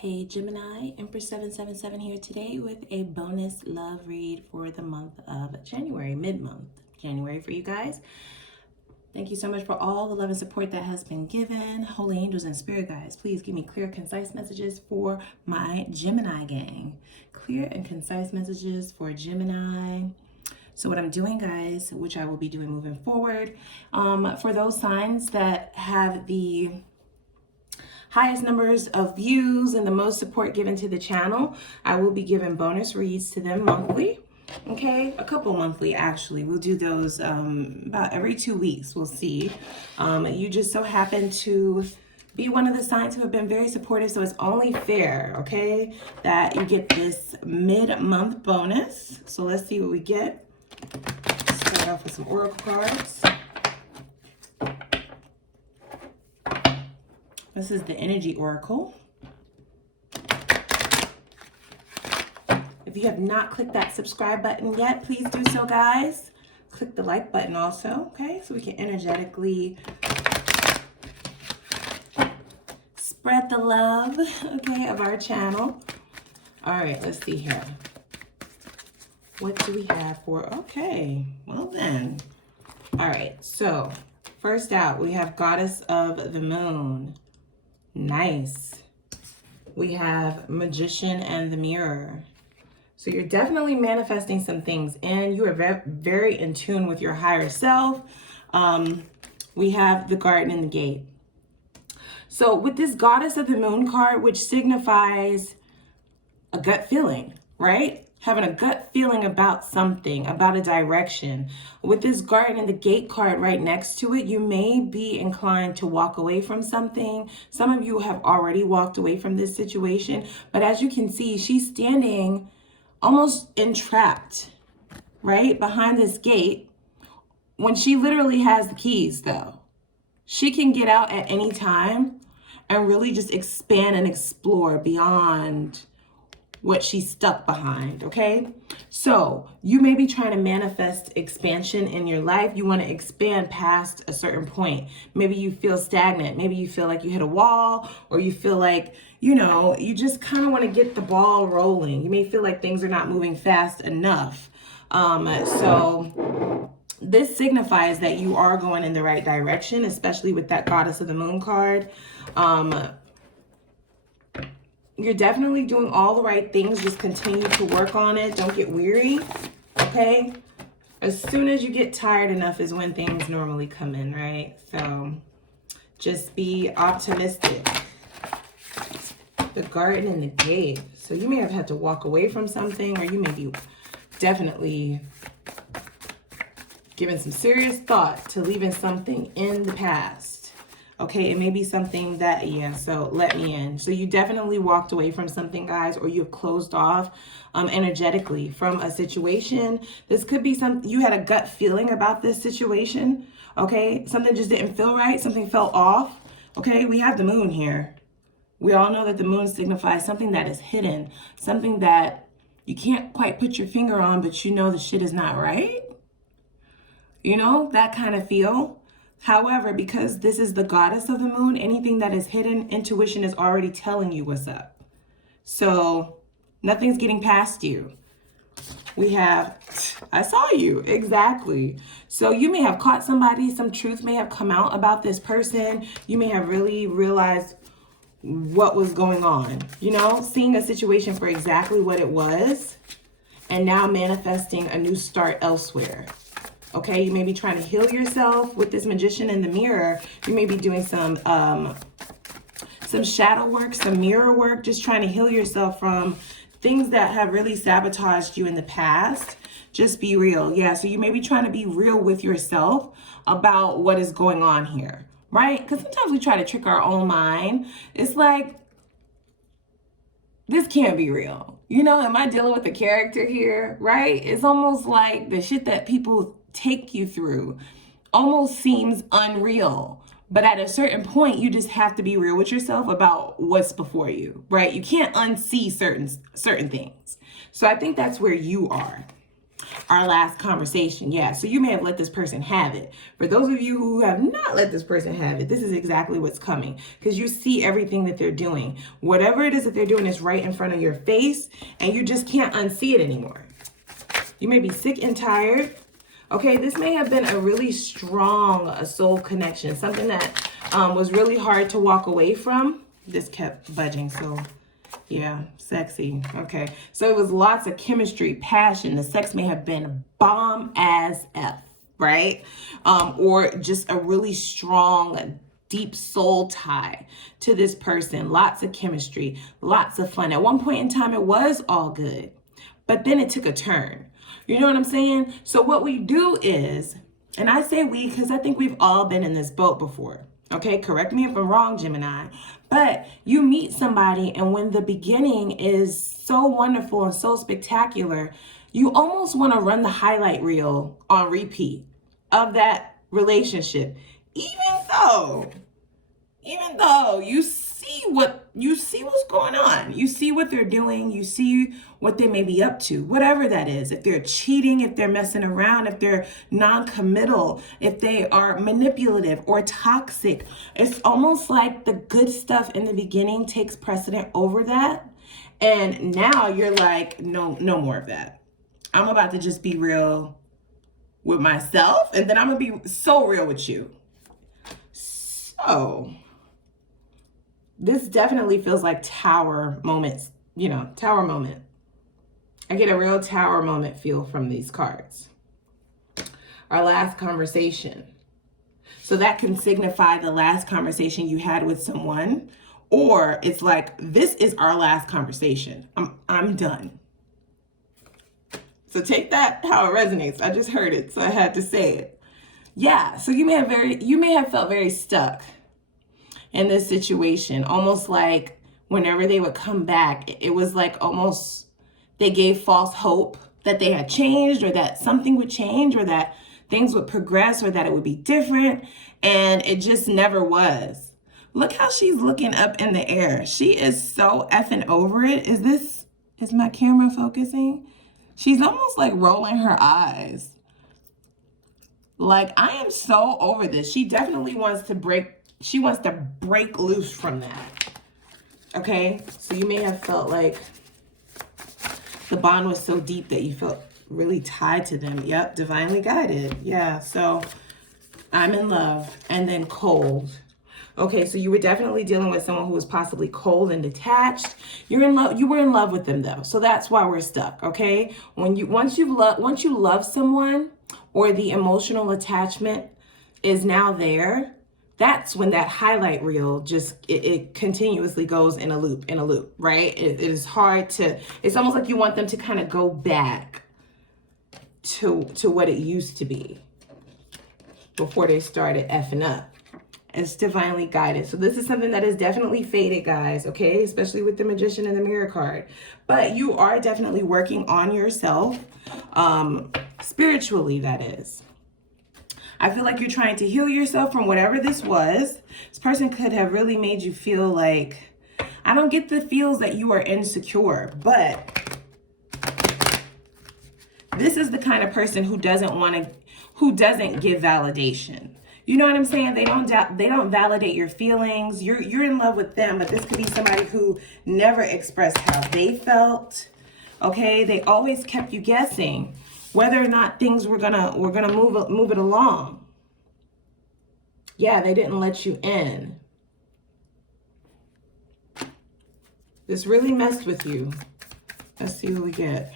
Hey Gemini, Empress 777 here today with a bonus love read for the month of January, mid-month January for you guys. Thank you so much for all the love and support that has been given. Holy angels and spirit guides, please give me clear, concise messages for my Gemini gang. Clear and concise messages for Gemini. So what I'm doing, guys, which I will be doing moving forward, for those signs that have the highest numbers of views and the most support given to the channel, I will be giving bonus reads to them monthly. Okay, a couple monthly actually. We'll do those about every 2 weeks. We'll see. You just so happen to be one of the signs who have been very supportive, so it's only fair, okay, that you get this mid-month bonus. So let's see what we get. Start off with some oracle cards. This is the Energy Oracle. If you have not clicked that subscribe button yet, please do so, guys. Click the like button also, okay? So we can energetically spread the love, okay, of our channel. All right, let's see here. What do we have for, okay, well then. All right, so first out, we have Goddess of the Moon. Nice. We have Magician and the Mirror. So you're definitely manifesting some things and you are very in tune with your higher self. We have the Garden and the Gate. So with this Goddess of the Moon card, which signifies a gut feeling, right? Having a gut feeling about something, about a direction. With this Garden and the Gate card right next to it, you may be inclined to walk away from something. Some of you have already walked away from this situation, but as you can see, she's standing almost entrapped, right? Behind this gate, when she literally has the keys though. She can get out at any time and really just expand and explore beyond what she's stuck behind, okay? So you may be trying to manifest expansion in your life. You want to expand past a certain point. Maybe you feel stagnant. Maybe you feel like you hit a wall, or you feel like, you know, you just kind of want to get the ball rolling. You may feel like things are not moving fast enough. So this signifies that you are going in the right direction, especially with that Goddess of the Moon card. You're definitely doing all the right things. Just continue to work on it. Don't get weary, okay? As soon as you get tired enough is when things normally come in, right? So just be optimistic. The Garden and the Gate. So you may have had to walk away from something, or you may be definitely giving some serious thought to leaving something in the past. Okay, it may be something that, yeah, so let me in. So you definitely walked away from something, guys, or you've closed off energetically from a situation. This could be you had a gut feeling about this situation, okay? Something just didn't feel right. Something felt off, okay? We have the moon here. We all know that the moon signifies something that is hidden, something that you can't quite put your finger on, but you know the shit is not right. You know, that kind of feel. However, because this is the Goddess of the Moon, anything that is hidden, intuition is already telling you what's up. So nothing's getting past you. We have, I saw you, exactly. So you may have caught somebody, some truth may have come out about this person. You may have really realized what was going on, you know, seeing a situation for exactly what it was, and now manifesting a new start elsewhere. Okay, you may be trying to heal yourself with this Magician in the Mirror. You may be doing some shadow work, some mirror work, just trying to heal yourself from things that have really sabotaged you in the past. Just be real. Yeah, so you may be trying to be real with yourself about what is going on here, right? Because sometimes we try to trick our own mind. It's like, this can't be real. You know, am I dealing with a character here, right? It's almost like the shit that people take you through almost seems unreal, but at a certain point you just have to be real with yourself about what's before you, right? You can't unsee certain things. So I think that's where you are. Our last conversation. Yeah, so you may have let this person have it. For those of you who have not let this person have it, this is exactly what's coming, because you see everything that they're doing. Whatever it is that they're doing is right in front of your face, and you just can't unsee it anymore. You may be sick and tired. Okay, this may have been a really strong soul connection, something that was really hard to walk away from. This kept budging, so yeah, sexy. Okay, so it was lots of chemistry, passion. The sex may have been bomb as F, right? Or just a really strong, deep soul tie to this person. Lots of chemistry, lots of fun. At one point in time, it was all good, but then it took a turn. You know what I'm saying? So what we do is, and I say we because I think we've all been in this boat before. Okay, correct me if I'm wrong, Gemini. But you meet somebody, and when the beginning is so wonderful and so spectacular, you almost want to run the highlight reel on repeat of that relationship. Even though you see what's going on, you see what they're doing, you see what they may be up to, whatever that is. If they're cheating, if they're messing around, if they're non-committal, if they are manipulative or toxic, it's almost like the good stuff in the beginning takes precedent over that. And now you're like, no more of that. I'm about to just be real with myself, and then I'm gonna be so real with you. So this definitely feels like tower moments, tower moment. I get a real tower moment feel from these cards. Our last conversation. So that can signify the last conversation you had with someone, or it's like, this is our last conversation. I'm done. So take that how it resonates. I just heard it, so I had to say it. Yeah, so you may have felt very stuck in this situation, almost like whenever they would come back, it was like almost they gave false hope that they had changed, or that something would change, or that things would progress, or that it would be different, and it just never was. Look how she's looking up in the air. She is so effing over it. Is my camera focusing? She's almost like rolling her eyes. Like, I am so over this. She definitely wants to break loose from that. Okay? So you may have felt like the bond was so deep that you felt really tied to them. Yep, divinely guided. Yeah, so I'm in love. And then cold. Okay, so you were definitely dealing with someone who was possibly cold and detached. You're in love. You were in love with them though. So that's why we're stuck, okay? Once you love someone, or the emotional attachment is now there, that's when that highlight reel just, it continuously goes in a loop, right? It is hard to, it's almost like you want them to kind of go back to what it used to be before they started effing up. It's divinely guided. So this is something that is definitely faded, guys, okay? Especially with the Magician and the Mirror card. But you are definitely working on yourself, spiritually, that is. I feel like you're trying to heal yourself from whatever this was. This person could have really made you feel like, I don't get the feels that you are insecure, but this is the kind of person who doesn't give validation. You know what I'm saying? They don't validate your feelings. You're in love with them, but this could be somebody who never expressed how they felt. Okay? They always kept you guessing whether or not things were gonna move it along. Yeah, they didn't let you in. This really messed with you. Let's see what we get.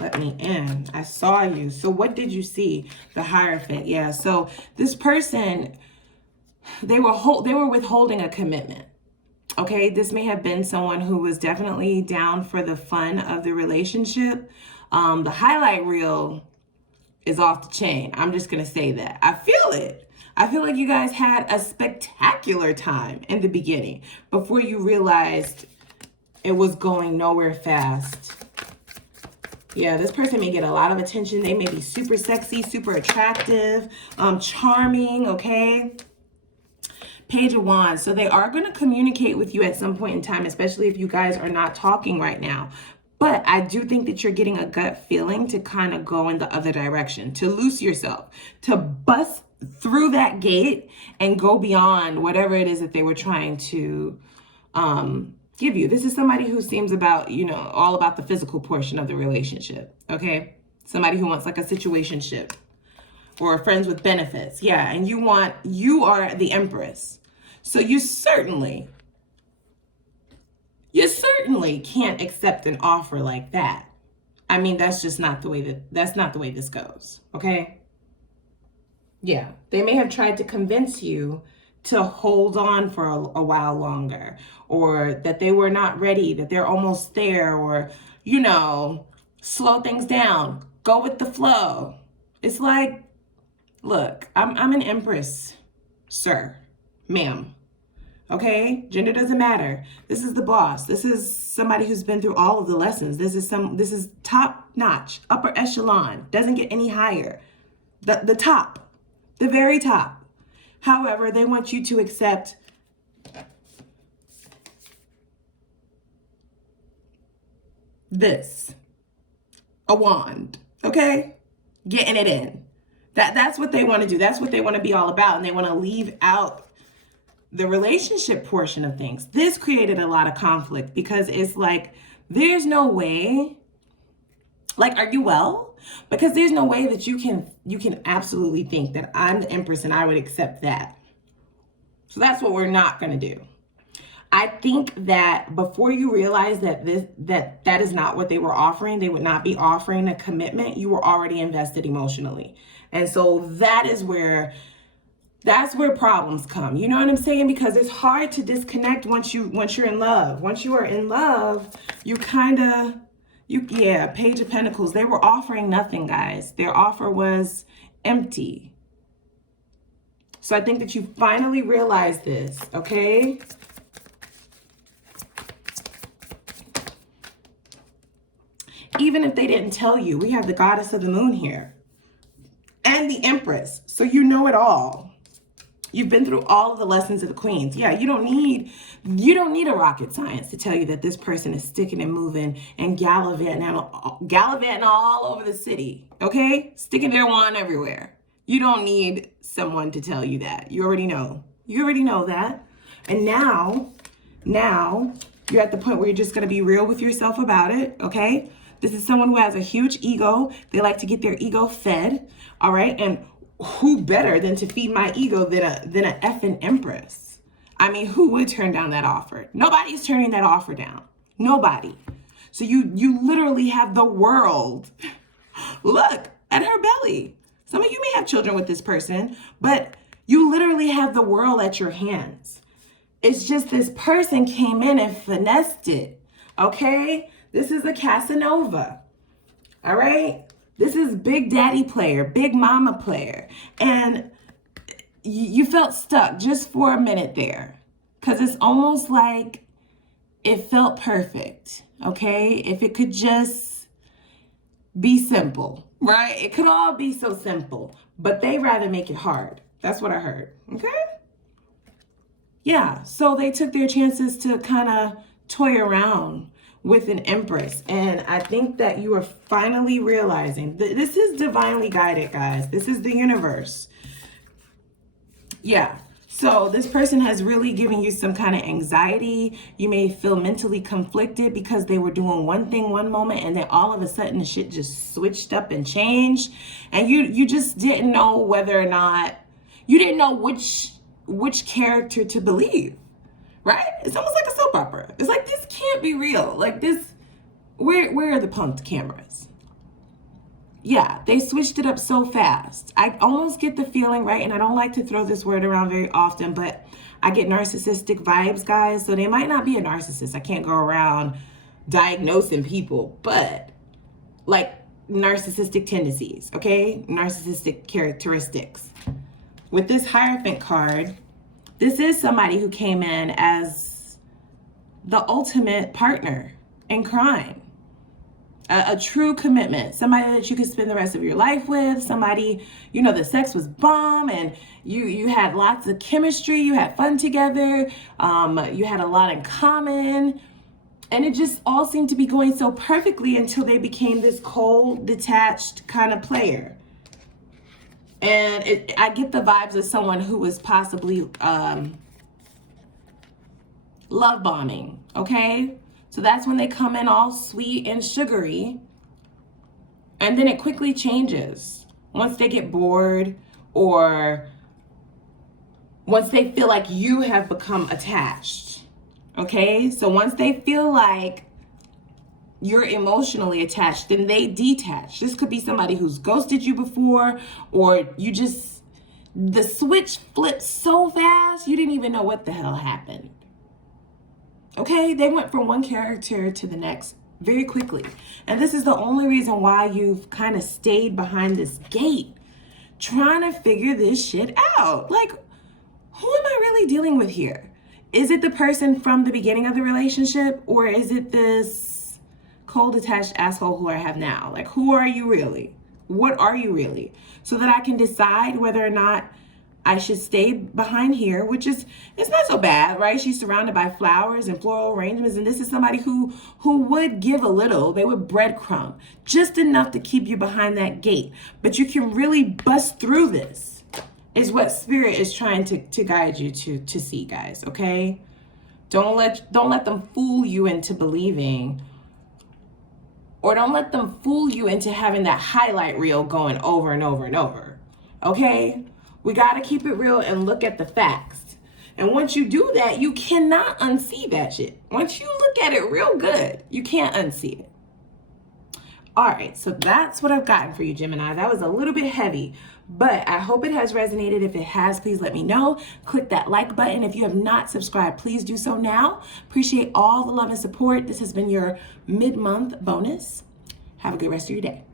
Let me in. I saw you. So what did you see? The Hierophant. Yeah. So this person, they were withholding a commitment. Okay. This may have been someone who was definitely down for the fun of the relationship. The highlight reel is off the chain. I'm just going to say that. I feel it. I feel like you guys had a spectacular time in the beginning before you realized it was going nowhere fast. Yeah, this person may get a lot of attention. They may be super sexy, super attractive, charming, okay? Page of Wands. So they are going to communicate with you at some point in time, especially if you guys are not talking right now. But I do think that you're getting a gut feeling to kind of go in the other direction, to loose yourself, to bust through that gate and go beyond whatever it is that they were trying to give you. This is somebody who seems about, you know, all about the physical portion of the relationship, okay? Somebody who wants like a situationship or friends with benefits. Yeah, and you are the Empress. So you certainly can't accept an offer like that. I mean, that's just not the way that's not the way this goes, okay? Yeah, they may have tried to convince you to hold on for a while longer, or that they were not ready, that they're almost there, or, you know, slow things down, go with the flow. It's like, look, I'm an Empress, sir, ma'am. Okay, gender doesn't matter. This is the boss. This is somebody who's been through all of the lessons. This is top notch, upper echelon. Doesn't get any higher. The top, the very top. However, they want you to accept this, a wand. Okay, getting it in. That's what they want to do. That's what they want to be all about, and they want to leave out the relationship portion of things. This created a lot of conflict because it's like, there's no way, like, are you well? Because there's no way that you can absolutely think that I'm the Empress and I would accept that. So that's what we're not going to do. I think that before you realize that that is not what they were offering, they would not be offering a commitment, you were already invested emotionally. And so that's where problems come. You know what I'm saying? Because it's hard to disconnect once you're in love. Once you are in love, Page of Pentacles. They were offering nothing, guys. Their offer was empty. So I think that you finally realize this, okay? Even if they didn't tell you, we have the Goddess of the Moon here and the Empress. So you know it all. You've been through all of the lessons of the queens. Yeah, you don't need a rocket science to tell you that this person is sticking and moving and gallivanting all over the city, okay? Sticking their wand everywhere. You don't need someone to tell you that. You already know. You already know that. And now you're at the point where you're just going to be real with yourself about it, okay? This is someone who has a huge ego. They like to get their ego fed, all right? And who better than to feed my ego than a effing Empress? I mean, who would turn down that offer? Nobody's turning that offer down. Nobody. So you literally have the world. Look at her belly. Some of you may have children with this person, but you literally have the world at your hands. It's just this person came in and finessed it, okay? This is a Casanova, all right? This is big daddy player, big mama player. And you felt stuck just for a minute there because it's almost like it felt perfect, okay? If it could just be simple, right? It could all be so simple, but they rather make it hard. That's what I heard, okay? Yeah, so they took their chances to kind of toy around with an Empress. And I think that you are finally realizing that this is divinely guided, guys. This is the universe. Yeah. So this person has really given you some kind of anxiety. You may feel mentally conflicted because they were doing one thing one moment and then all of a sudden the shit just switched up and changed. And you just didn't know whether or not, you didn't know which character to believe. Right? It's almost like a soap opera. It's like, this can't be real. Like this, where are the punked cameras? Yeah, they switched it up so fast. I almost get the feeling, right? And I don't like to throw this word around very often, but I get narcissistic vibes, guys. So they might not be a narcissist. I can't go around diagnosing people, but like narcissistic tendencies, okay? Narcissistic characteristics. With this Hierophant card, this is somebody who came in as the ultimate partner in crime. A true commitment. Somebody that you could spend the rest of your life with. Somebody, you know, the sex was bomb and you had lots of chemistry. You had fun together. You had a lot in common. And it just all seemed to be going so perfectly until they became this cold, detached kind of player. And I get the vibes of someone who was possibly love bombing, okay? So that's when they come in all sweet and sugary. And then it quickly changes once they get bored or once they feel like you have become attached, okay? So once they feel like you're emotionally attached, then they detach. This could be somebody who's ghosted you before, or you just, the switch flipped so fast, you didn't even know what the hell happened. Okay, they went from one character to the next very quickly. And this is the only reason why you've kind of stayed behind this gate, trying to figure this shit out. Like, who am I really dealing with here? Is it the person from the beginning of the relationship, or is it this cold attached asshole who I have now? Like, who are you really? What are you really? So that I can decide whether or not I should stay behind here, which is, it's not so bad, right? She's surrounded by flowers and floral arrangements, and this is somebody who would give a little. They would breadcrumb just enough to keep you behind that gate. But you can really bust through this, is what Spirit is trying to guide you to see, guys, okay? Don't let them fool you into believing, or don't let them fool you into having that highlight reel going over and over and over, okay? We got to keep it real and look at the facts. And once you do that, you cannot unsee that shit. Once you look at it real good, you can't unsee it. All right, so that's what I've gotten for you, Gemini. That was a little bit heavy, but I hope it has resonated. If it has, please let me know. Click that like button. If you have not subscribed, please do so now. Appreciate all the love and support. This has been your mid-month bonus. Have a good rest of your day.